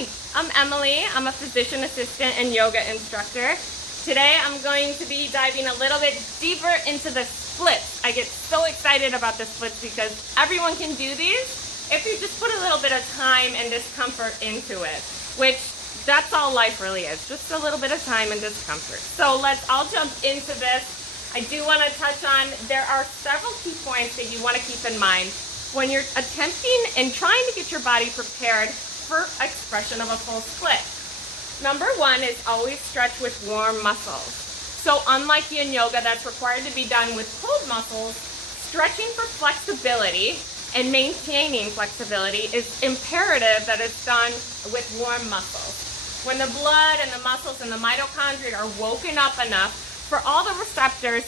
Hi, I'm Emily. I'm a physician assistant and yoga instructor. Today I'm going to be diving a little bit deeper into the splits. I get so excited about the splits because everyone can do these if you just put a little bit of time and discomfort into it, which that's all life really is, just a little bit of time and discomfort. So let's all jump into this. I do want to touch on, there are several key points that you want to keep in mind when you're attempting and trying to get your body prepared for expression of a full split. Number one is always stretch with warm muscles. So unlike in yoga that's required to be done with cold muscles, stretching for flexibility and maintaining flexibility is imperative that it's done with warm muscles. When the blood and the muscles and the mitochondria are woken up enough for all the receptors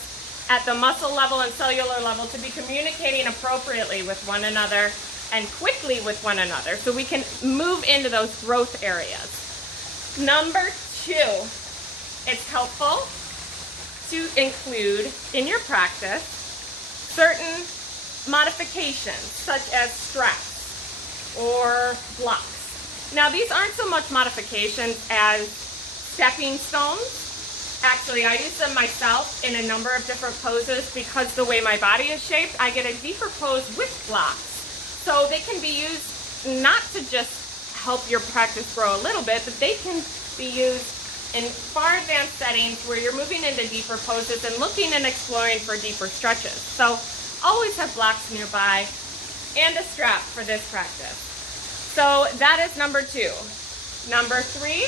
at the muscle level and cellular level to be communicating appropriately with one another and quickly with one another so we can move into those growth areas. Number two, it's helpful to include in your practice certain modifications such as straps or blocks. Now these aren't so much modifications as stepping stones. Actually, I use them myself in a number of different poses because the way my body is shaped, I get a deeper pose with blocks. So they can be used not to just help your practice grow a little bit, but they can be used in far advanced settings where you're moving into deeper poses and looking and exploring for deeper stretches. So always have blocks nearby and a strap for this practice. So that is number two. Number three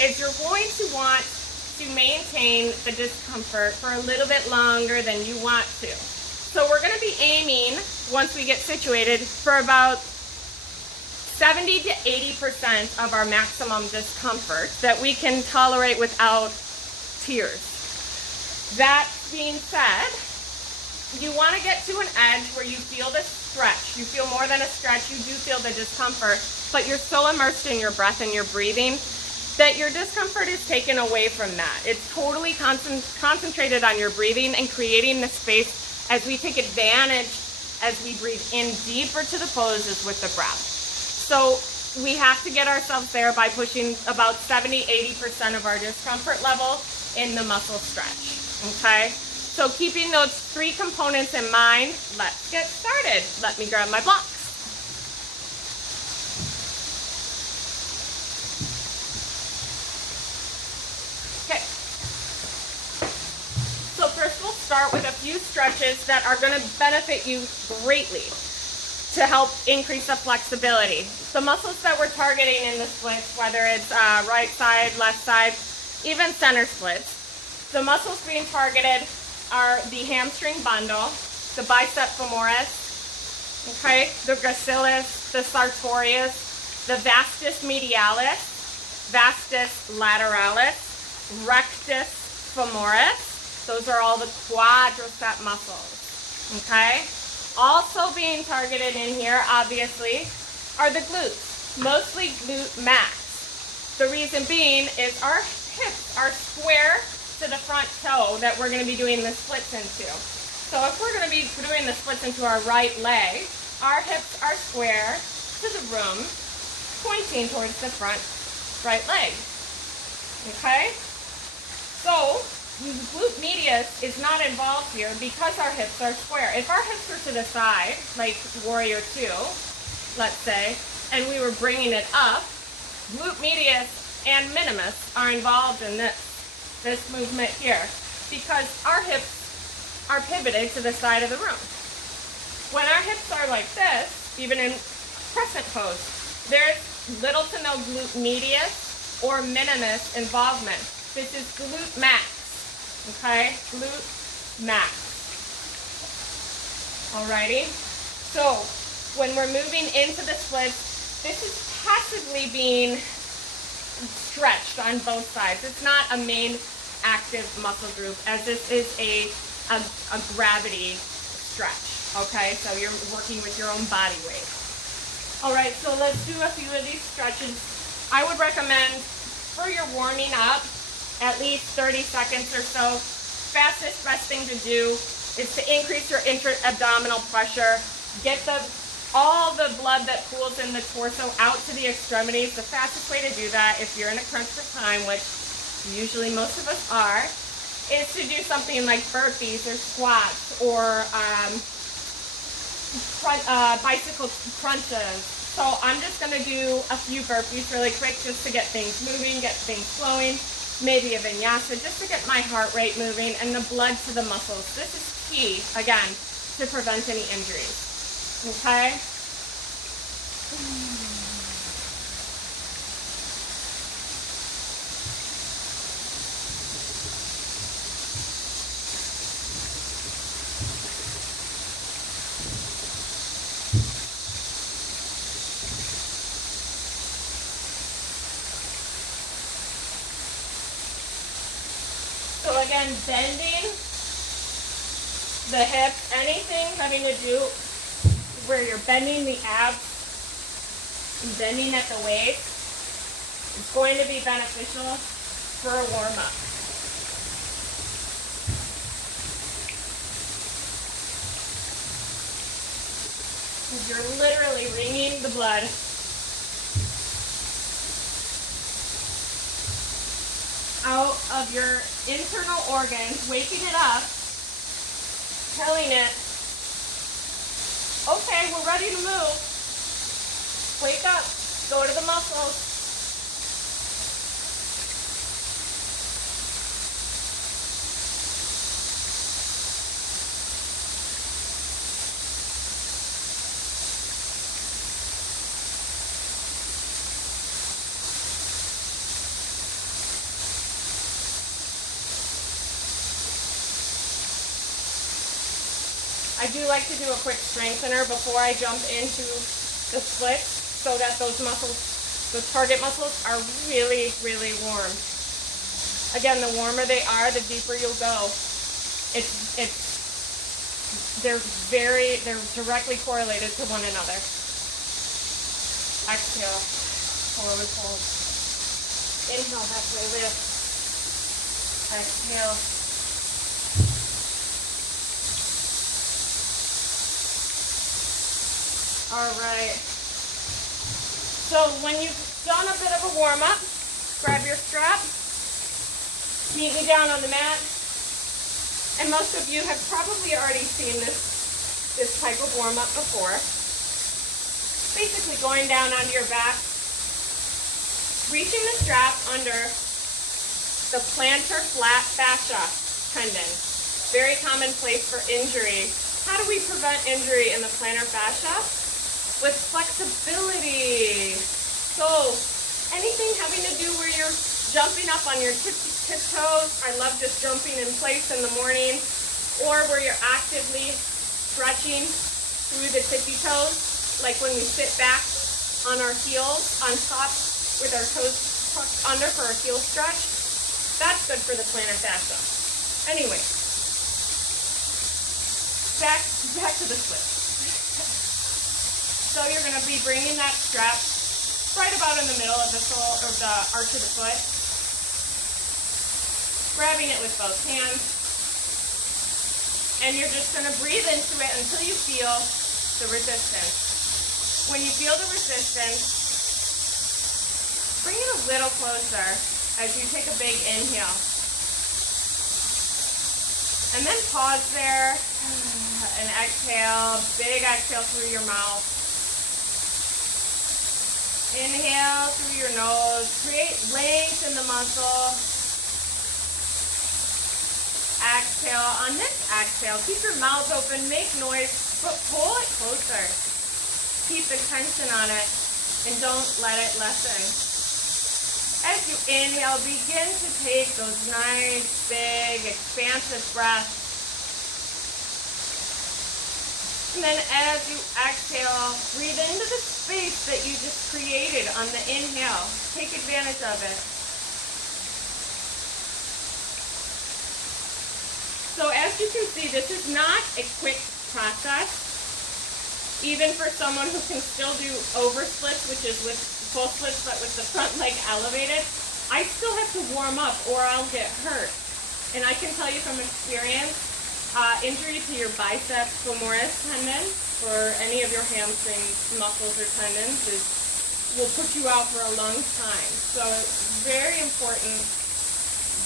is you're going to want to maintain the discomfort for a little bit longer than you want to. So we're going to be aiming, once we get situated, for about 70 to 80% of our maximum discomfort that we can tolerate without tears. That being said, you want to get to an edge where you feel the stretch. You feel more than a stretch, you do feel the discomfort, but you're so immersed in your breath and your breathing that your discomfort is taken away from that. It's totally concentrated on your breathing and creating the space as we take advantage as we breathe in deeper to the poses with the breath. So we have to get ourselves there by pushing about 70-80% of our discomfort level in the muscle stretch, okay? So keeping those three components in mind, let's get started. Let me grab my blocks. Start with a few stretches that are going to benefit you greatly to help increase the flexibility. The muscles that we're targeting in the splits, whether it's right side, left side, even center splits, the muscles being targeted are the hamstring bundle, the bicep femoris, okay, the gracilis, the sartorius, the vastus medialis, vastus lateralis, rectus femoris. Those are all the quadricep muscles, okay? Also being targeted in here, obviously, are the glutes, mostly glute max. The reason being is our hips are square to the front toe that we're gonna be doing the splits into. So if we're gonna be doing the splits into our right leg, our hips are square to the room, pointing towards the front right leg, okay? So, glute medius is not involved here because our hips are square. If our hips are to the side, like Warrior 2, let's say, and we were bringing it up, glute medius and minimus are involved in this movement here because our hips are pivoted to the side of the room. When our hips are like this, even in crescent pose, there's little to no glute medius or minimus involvement. This is glute max. Okay, glute max. Alrighty, so when we're moving into the splits, this is passively being stretched on both sides. It's not a main active muscle group, as this is a gravity stretch. Okay, so you're working with your own body weight. Alright, so let's do a few of these stretches. I would recommend for your warming up, at least 30 seconds or so. Fastest, best thing to do is to increase your intra-abdominal pressure, get the all the blood that pools in the torso out to the extremities. The fastest way to do that, if you're in a crunch for time, which usually most of us are, is to do something like burpees or squats or bicycle crunches. So I'm just going to do a few burpees really quick just to get things moving, get things flowing. Maybe a vinyasa just to get my heart rate moving and the blood to the muscles. This is key, again, to prevent any injuries. Okay? So again, bending the hips, anything having to do where you're bending the abs and bending at the waist is going to be beneficial for a warm-up. Because you're literally wringing the blood out of your internal organs, waking it up, telling it, okay, we're ready to move. Wake up, go to the muscles. I do like to do a quick strengthener before I jump into the splits so that those muscles, those target muscles, are really, really warm. Again, the warmer they are, the deeper you'll go. They're directly correlated to one another. Exhale, forward fold. Inhale, halfway lift. Exhale. All right. So when you've done a bit of a warm-up, grab your strap, meet me down on the mat. And most of you have probably already seen this type of warm-up before. Basically going down onto your back, reaching the strap under the plantar flat fascia tendon. Very common place for injury. How do we prevent injury in the plantar fascia? With flexibility. So anything having to do where you're jumping up on your tiptoes, I love just jumping in place in the morning, or where you're actively stretching through the tippy toes, like when we sit back on our heels on top with our toes tucked under for a heel stretch. That's good for the plantar fascia. Anyway, back to the switch. So you're going to be bringing that strap right about in the middle of the sole or the arch of the foot. Grabbing it with both hands. And you're just going to breathe into it until you feel the resistance. When you feel the resistance, bring it a little closer as you take a big inhale. And then pause there and exhale. Big exhale through your mouth. Inhale through your nose, create length in the muscle. Exhale. On this exhale, keep your mouth open, make noise, but pull it closer. Keep the tension on it and don't let it lessen. As you inhale, begin to take those nice, big, expansive breaths. And then as you exhale, breathe into the space that you just created on the inhale. Take advantage of it. So as you can see, this is not a quick process. Even for someone who can still do over splits, which is with full splits but with the front leg elevated, I still have to warm up or I'll get hurt. And I can tell you from experience, injury to your biceps femoris tendon for any of your hamstring muscles or tendons will put you out for a long time. So it's very important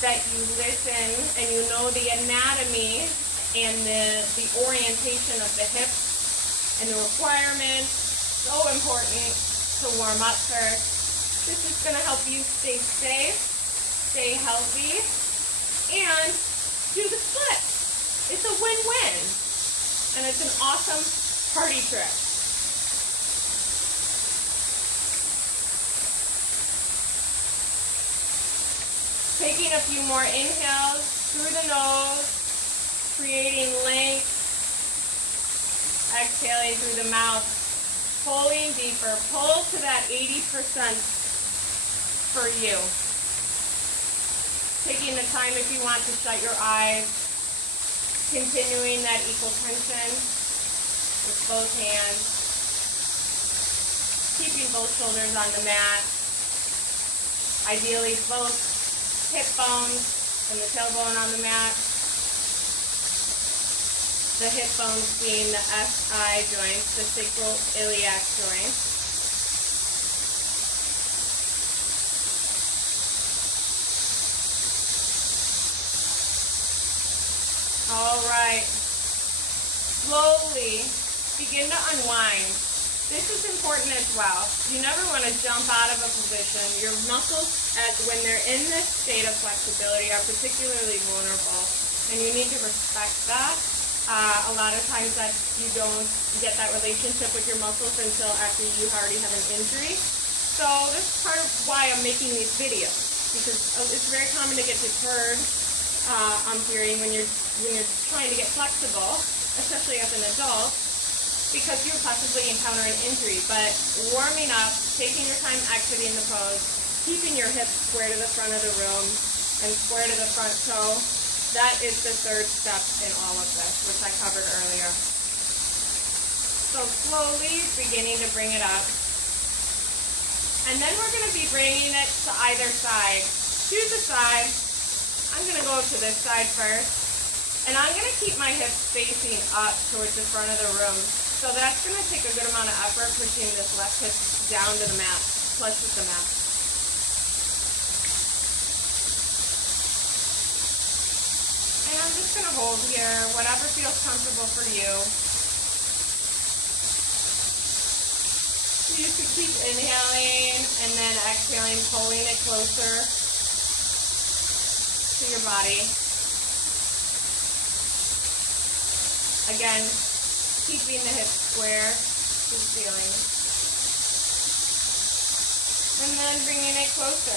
that you listen and you know the anatomy and the orientation of the hips and the requirements. So important to warm up first. This is going to help you stay safe, stay healthy, and do the splits. It's a win-win, and it's an awesome party trick. Taking a few more inhales through the nose, creating length, exhaling through the mouth, pulling deeper, pull to that 80% for you. Taking the time if you want to shut your eyes, continuing that equal tension with both hands, keeping both shoulders on the mat, ideally both hip bones and the tailbone on the mat. The hip bones being the SI joints, the sacroiliac joint. All right. Slowly begin to unwind. This is important as well. You never want to jump out of a position. Your muscles, when they're in this state of flexibility, are particularly vulnerable, and you need to respect that. A lot of times that you don't get that relationship with your muscles until after you already have an injury. So this is part of why I'm making these videos, because it's very common to get deterred, I'm hearing, when you're trying to get flexible, especially as an adult, because you possibly encounter an injury. But warming up, taking your time exiting the pose, keeping your hips square to the front of the room and square to the front toe, that is the third step in all of this, which I covered earlier. So slowly beginning to bring it up. And then we're going to be bringing it to either side. Choose a side. I'm going to go to this side first. And I'm going to keep my hips facing up towards the front of the room. So that's going to take a good amount of effort, pushing this left hip down to the mat, flush with the mat. And I'm just going to hold here, whatever feels comfortable for you. You can keep inhaling and then exhaling, pulling it closer to your body. Again, keeping the hips square to the ceiling. And then bringing it closer.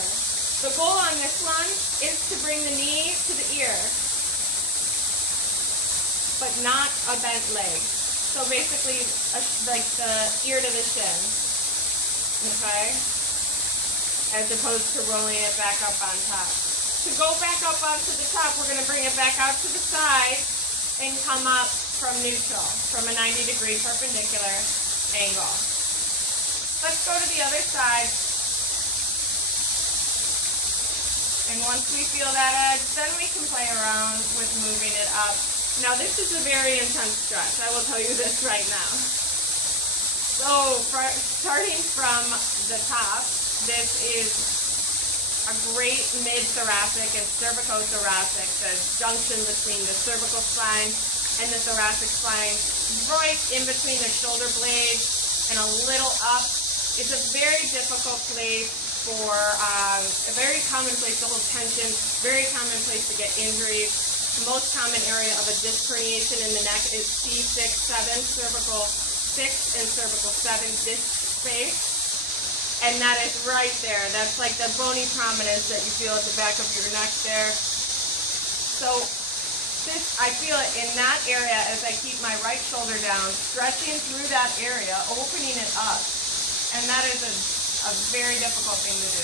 The goal on this one is to bring the knee to the ear, but not a bent leg. So basically, like the ear to the shin, okay? As opposed to rolling it back up on top. To go back up onto the top, we're going to bring it back out to the side and come up from neutral, from a 90-degree perpendicular angle. Let's go to the other side. And once we feel that edge, then we can play around with moving it up. Now this is a very intense stretch, I will tell you this right now. So starting from the top, this is a great mid-thoracic and cervicothoracic, the junction between the cervical spine and the thoracic spine, right in between the shoulder blades and a little up. It's a very difficult place for, a very common place to hold tension, very common place to get injuries. The most common area of a disc herniation in the neck is C6, 7, cervical 6 and cervical 7 disc space. And that is right there. That's like the bony prominence that you feel at the back of your neck there. So this, I feel it in that area as I keep my right shoulder down, stretching through that area, opening it up. And that is a very difficult thing to do.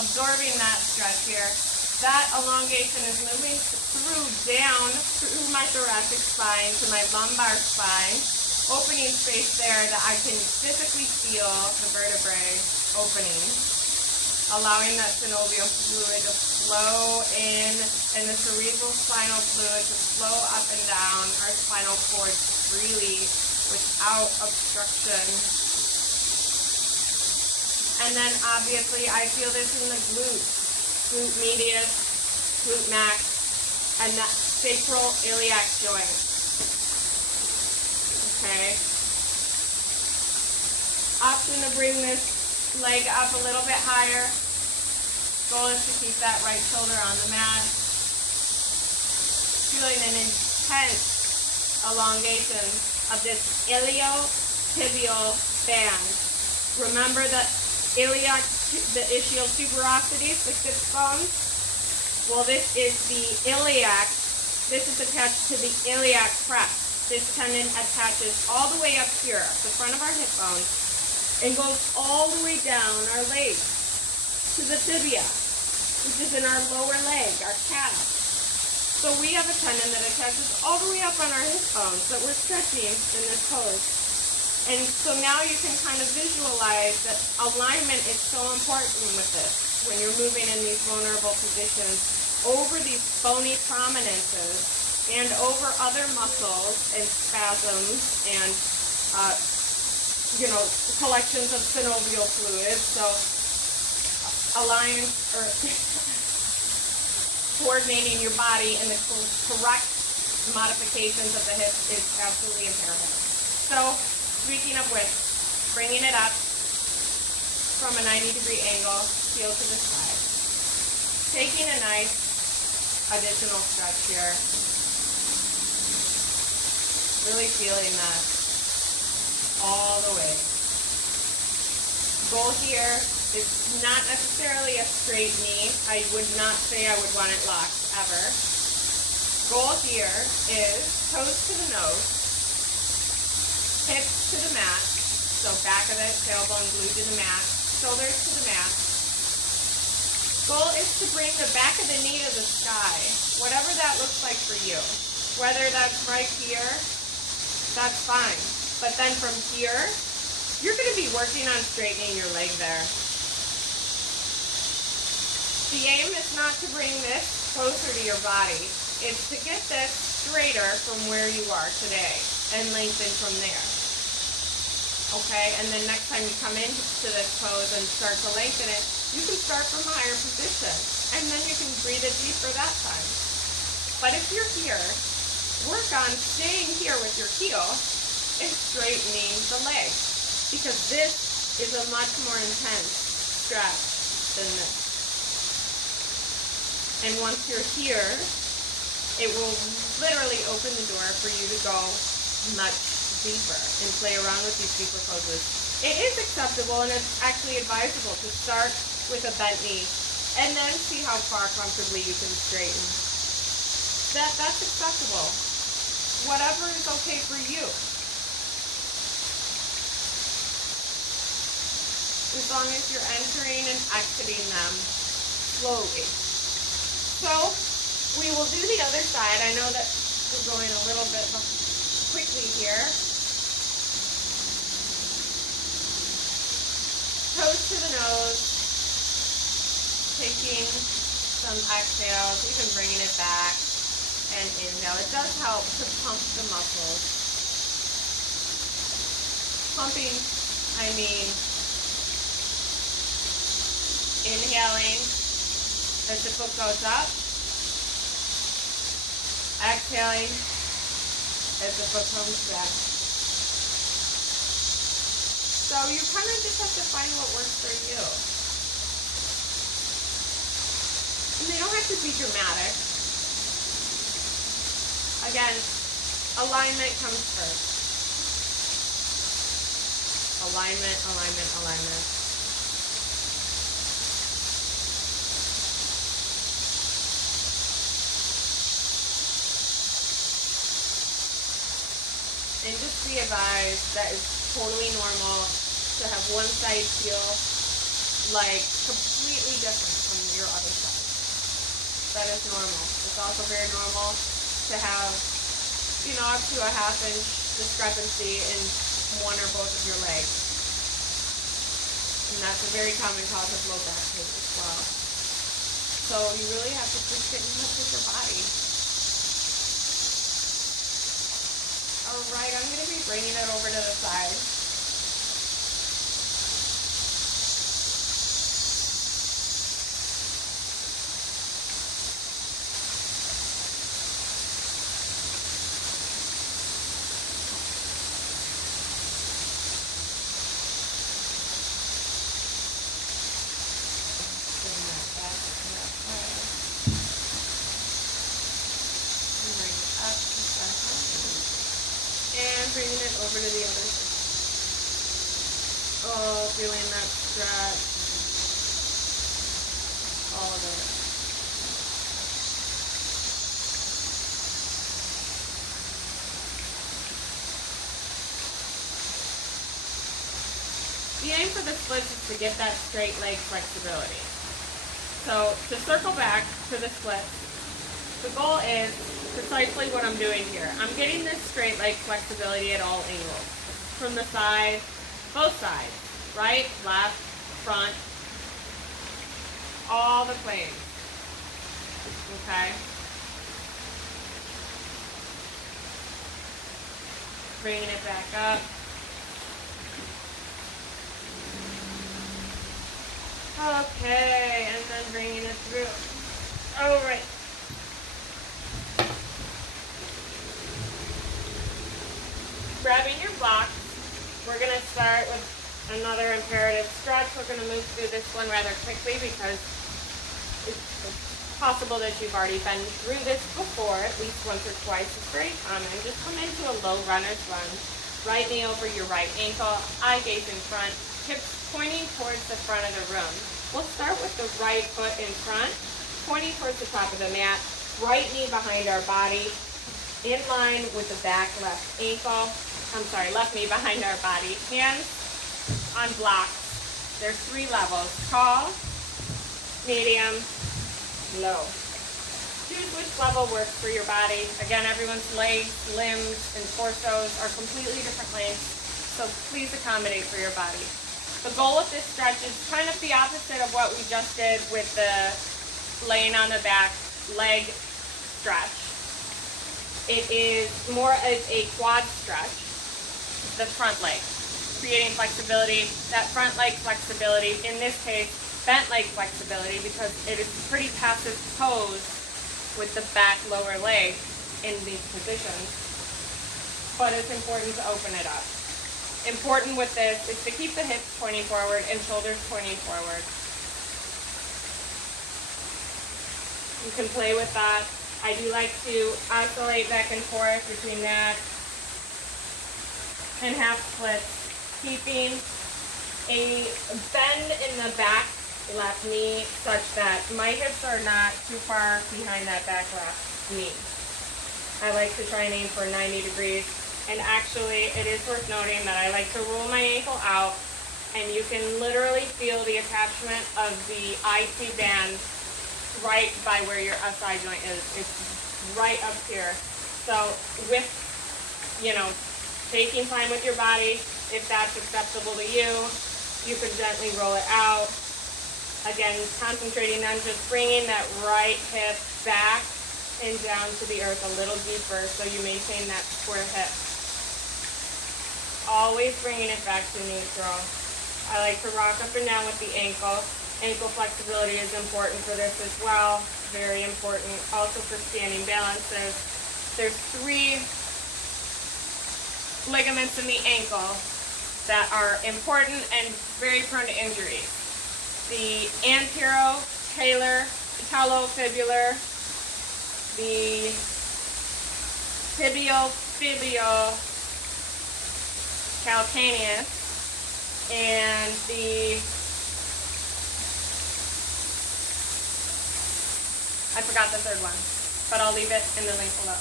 Absorbing that stretch here. That elongation is moving down through my thoracic spine to my lumbar spine, opening space there that I can physically feel the vertebrae opening, allowing that synovial fluid to flow in and the cerebral spinal fluid to flow up and down our spinal cord freely without obstruction. And then obviously I feel this in the glute medius, glute max, and that sacroiliac joint. Okay. Option to bring this leg up a little bit higher. Goal is to keep that right shoulder on the mat. Feeling an intense elongation of this iliotibial band. Remember the ischial tuberosities, the sits bones? Well, this is the iliac. This is attached to the iliac crest. This tendon attaches all the way up here, the front of our hip bone, and goes all the way down our leg to the tibia, which is in our lower leg, our calf. So we have a tendon that attaches all the way up on our hip bones that we're stretching in this pose. And so now you can kind of visualize that alignment is so important with this when you're moving in these vulnerable positions over these bony prominences and over other muscles and spasms and collections of synovial fluid. So coordinating your body and the correct modifications of the hips is absolutely imperative. So speaking of which, bringing it up from a 90-degree angle, heel to the side. Taking a nice additional stretch here. Really feeling that all the way. Goal here is not necessarily a straight knee. I would not say I would want it locked ever. Goal here is toes to the nose, hips to the mat, so back of the tailbone glued to the mat, shoulders to the mat. Goal is to bring the back of the knee to the sky, whatever that looks like for you. Whether that's right here, that's fine. But then from here, you're going to be working on straightening your leg there. The aim is not to bring this closer to your body. It's to get this straighter from where you are today and lengthen from there. Okay, and then next time you come into this pose and start to lengthen it, you can start from a higher position, and then you can breathe it deeper that time. But if you're here, work on staying here with your heel and straightening the leg, because this is a much more intense stretch than this. And once you're here, it will literally open the door for you to go much deeper and play around with these deeper poses. It is acceptable and it's actually advisable to start with a bent knee and then see how far comfortably you can straighten. That's acceptable. Whatever is okay for you. As long as you're entering and exiting them slowly. So we will do the other side. I know that we're going a little bit quickly here. Toes to the nose, taking some exhales, even bringing it back, and inhale. It does help to pump the muscles. Pumping, I mean inhaling as the foot goes up, exhaling as the foot comes back. So you kind of just have to find what works for you. And they don't have to be dramatic. Again, alignment comes first. Alignment, alignment, alignment. And just be advised that it's totally normal to have one side feel like completely different from your other side. That is normal. It's also very normal to have, up to a half-inch discrepancy in one or both of your legs. And that's a very common cause of low back pain as well. So you really have to just get in touch with your body. All right, I'm going to be bringing it over to the side. And bringing it over to the other side. Oh, feeling that stretch. All of it. The aim for the splits is to get that straight leg flexibility. So to circle back to the splits, the goal is precisely what I'm doing here. I'm getting this straight leg flexibility at all angles. From the side, both sides, right, left, front, all the planes, okay? Bringing it back up. Okay, and then bringing it through. All right. Grabbing your blocks, we're going to start with another imperative stretch. We're going to move through this one rather quickly because it's possible that you've already been through this before, at least once or twice. It's very common. Just come into a low runner's lunge. Right knee over your right ankle, eye gaze in front, hips pointing towards the front of the room. We'll start with the right foot in front, pointing towards the top of the mat, right knee behind our body, in line with the back left ankle. Left knee behind our body. Hands on blocks. There's 3 levels: tall, medium, low. Choose which level works for your body. Again, everyone's legs, limbs, and torsos are completely different lengths, so please accommodate for your body. The goal of this stretch is kind of the opposite of what we just did with the laying on the back leg stretch. It is more as a quad stretch, the front leg, creating flexibility. That front leg flexibility, in this case, bent leg flexibility, because it is a pretty passive pose with the back lower leg in these positions, but it's important to open it up. Important with this is to keep the hips pointing forward and shoulders pointing forward. You can play with that. I do like to oscillate back and forth between that and half splits, keeping a bend in the back left knee such that my hips are not too far behind that back left knee. I like to try and aim for 90 degrees. And actually, it is worth noting that I like to roll my ankle out, and you can literally feel the attachment of the IT band right by where your SI joint is. It's right up here. So with, taking time with your body, if that's acceptable to you, you can gently roll it out. Again, concentrating on just bringing that right hip back and down to the earth a little deeper so you maintain that square hip. Always bringing it back to neutral. I like to rock up and down with the ankle. Ankle flexibility is important for this as well. Very important. Also for standing balances. There's 3 ligaments in the ankle that are important and very prone to injury. The anterotalofibular, the tibial calcaneus, and I forgot the third one, but I'll leave it in the link below.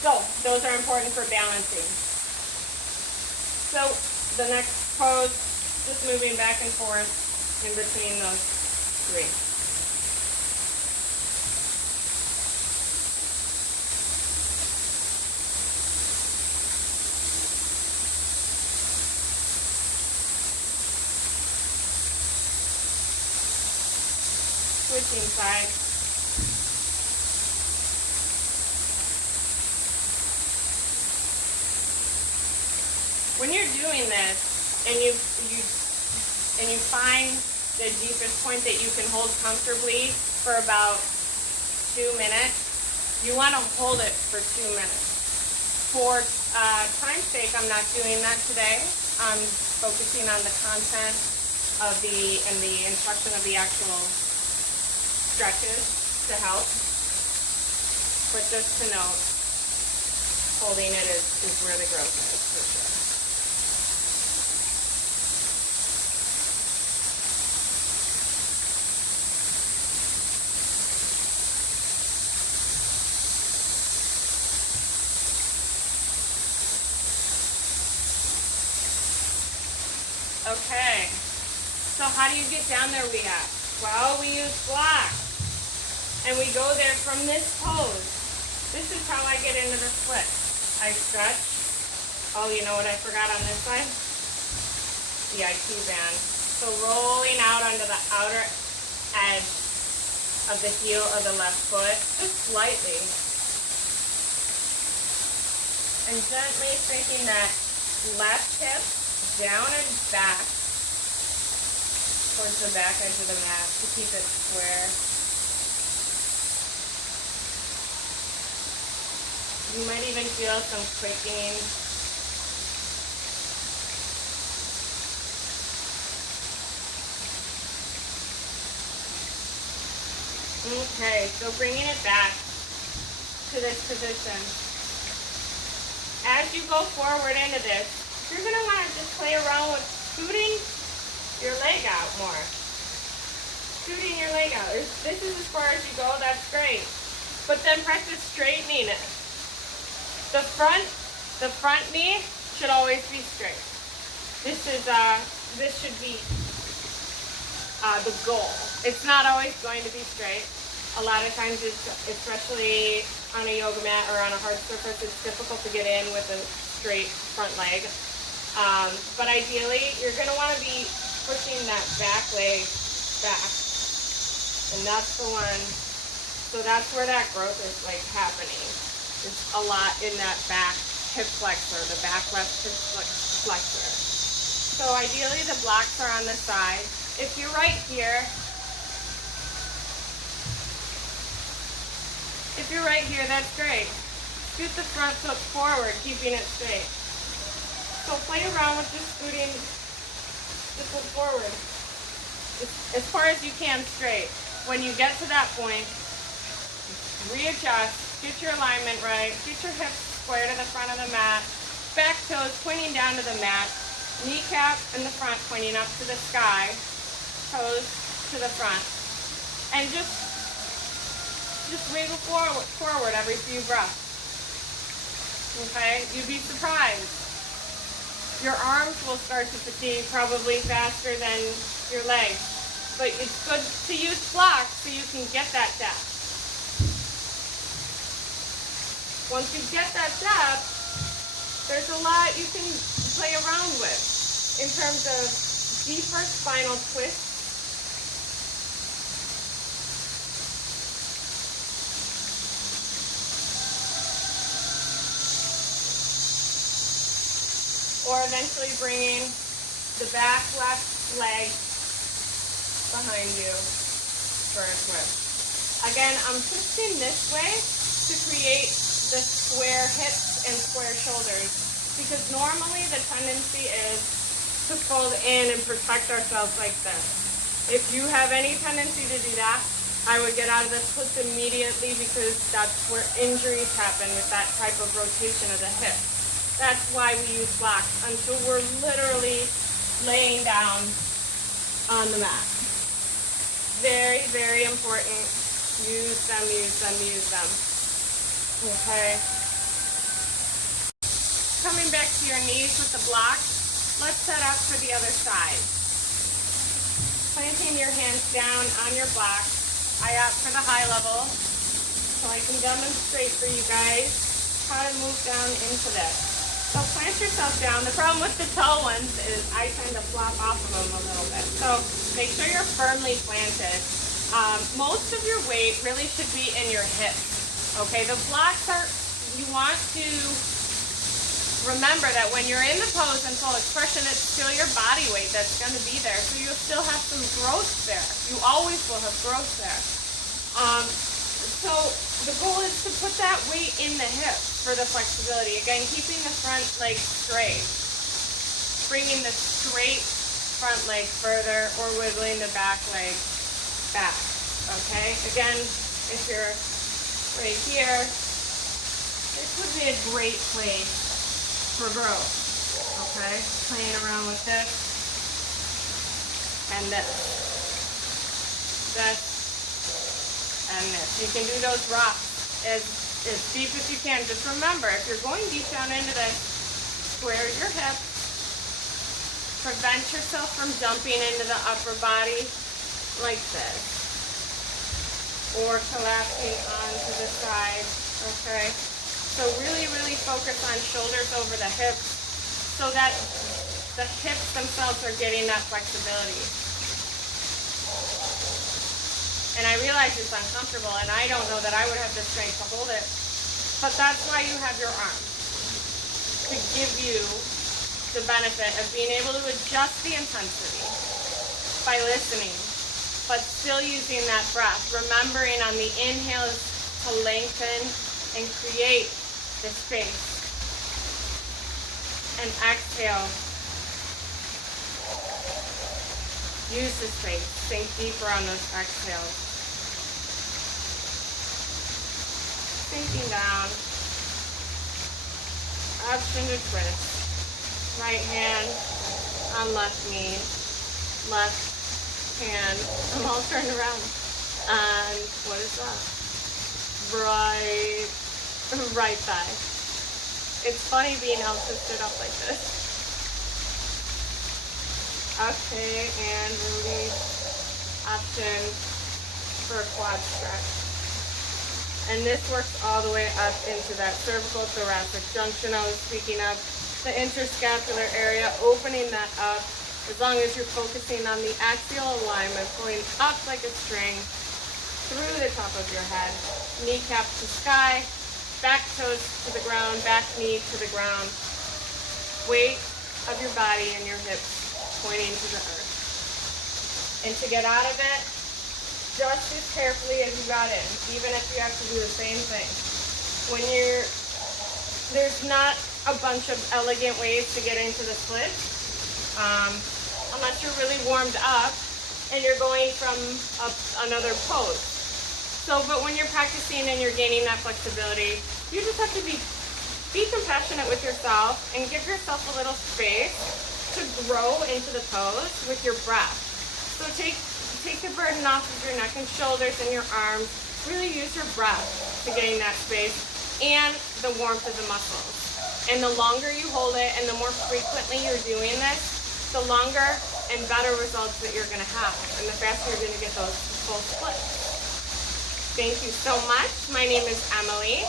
So those are important for balancing. So the next pose, just moving back and forth in between those 3. Switching sides. When you're doing this and you find the deepest point that you can hold comfortably for about 2 minutes, you want to hold it for 2 minutes. For time's sake, I'm not doing that today. I'm focusing on the content of the instruction of the actual stretches to help. But just to note, holding it is where the growth is for sure. Okay, so how do you get down there, we ask? Well, we use blocks, and we go there from this pose. This is how I get into the split. I stretch. Oh, you know what I forgot on this side? The IT band. So rolling out onto the outer edge of the heel of the left foot, just slightly. And gently sinking that left hip down and back towards the back edge of the mat to keep it square. You might even feel some quaking. Okay, so bringing it back to this position. As you go forward into this, you're going to want to just play around with scooting your leg out more. Scooting your leg out. If this is as far as you go, that's great. But then practice straightening it. The front knee should always be straight. This should be the goal. It's not always going to be straight. A lot of times, especially on a yoga mat or on a hard surface, it's difficult to get in with a straight front leg. But ideally, you're going to want to be pushing that back leg back. And that's the one, so that's where that growth is like happening. There's a lot in that back hip flexor, the back left hip flexor. So ideally, the blocks are on the side. If you're right here, that's great. Scoot the front foot forward, keeping it straight. So play around with just scooting the foot forward as far as you can straight. When you get to that point, readjust, get your alignment right, get your hips square to the front of the mat, back toes pointing down to the mat, kneecap in the front pointing up to the sky, toes to the front, and just wiggle forward every few breaths. Okay, you'd be surprised. Your arms will start to fatigue probably faster than your legs, but it's good to use blocks so you can get that depth. Once you get that depth, there's a lot you can play around with in terms of deeper spinal twists. Or eventually bringing the back left leg behind you for a twist. Again, I'm twisting this way to create the square hips and square shoulders, because normally the tendency is to fold in and protect ourselves like this. If you have any tendency to do that, I would get out of the splits immediately, because that's where injuries happen with that type of rotation of the hip. That's why we use blocks until we're literally laying down on the mat. Very, very important. Use them, use them, use them. Okay. Coming back to your knees with the blocks, let's set up for the other side. Planting your hands down on your blocks. I opt for the high level, so I can demonstrate for you guys how to move down into this. So plant yourself down. The problem with the tall ones is I tend to flop off of them a little bit. So make sure you're firmly planted. Most of your weight really should be in your hips. Okay, the blocks are, you want to Remember that when you're in the pose in full expression, it's still your body weight that's going to be there. So you'll still have some growth there. You always will have growth there. So the goal is to put that weight in the hips for the flexibility. Again, keeping the front leg straight. Bringing the straight front leg further or wiggling the back leg back. Okay? Again, if you're right here, this would be a great place for growth. Okay? Playing around with this and this. This and this. You can do those rocks as deep as you can. Just remember, if you're going deep down into this, square your hips. Prevent yourself from jumping into the upper body like this. Or collapsing onto the side. Okay? So really, really focus on shoulders over the hips so that the hips themselves are getting that flexibility. And I realize it's uncomfortable, and I don't know that I would have the strength to hold it. But that's why you have your arms, to give you the benefit of being able to adjust the intensity by listening, but still using that breath, remembering on the inhales to lengthen and create the space. And exhale. Use the space. Sink deeper on those exhales. Sinking down. Option to twist. Right hand on left knee. Left hand. I'm all turned around. And what is that? Right thigh. It's funny being able to sit up like this. Okay, and release. Option for a quad stretch. And this works all the way up into that cervical thoracic junction I was speaking of. The interscapular area, opening that up. As long as you're focusing on the axial alignment, pulling up like a string through the top of your head. Kneecap to sky. Back toes to the ground, back knee to the ground. Weight of your body and your hips pointing to the earth. And to get out of it, just as carefully as you got in, even if you have to do the same thing. There's not a bunch of elegant ways to get into the split, unless you're really warmed up and you're going from another pose. But when you're practicing and you're gaining that flexibility, you just have to be compassionate with yourself and give yourself a little space to grow into the pose with your breath. So take the burden off of your neck and shoulders and your arms. Really use your breath to gain that space and the warmth of the muscles. And the longer you hold it and the more frequently you're doing this, the longer and better results that you're going to have. And the faster you're going to get those full splits. Thank you so much. My name is Emily.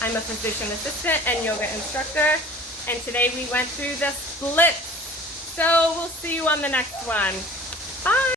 I'm a physician assistant and yoga instructor. And today we went through the splits. So we'll see you on the next one. Bye.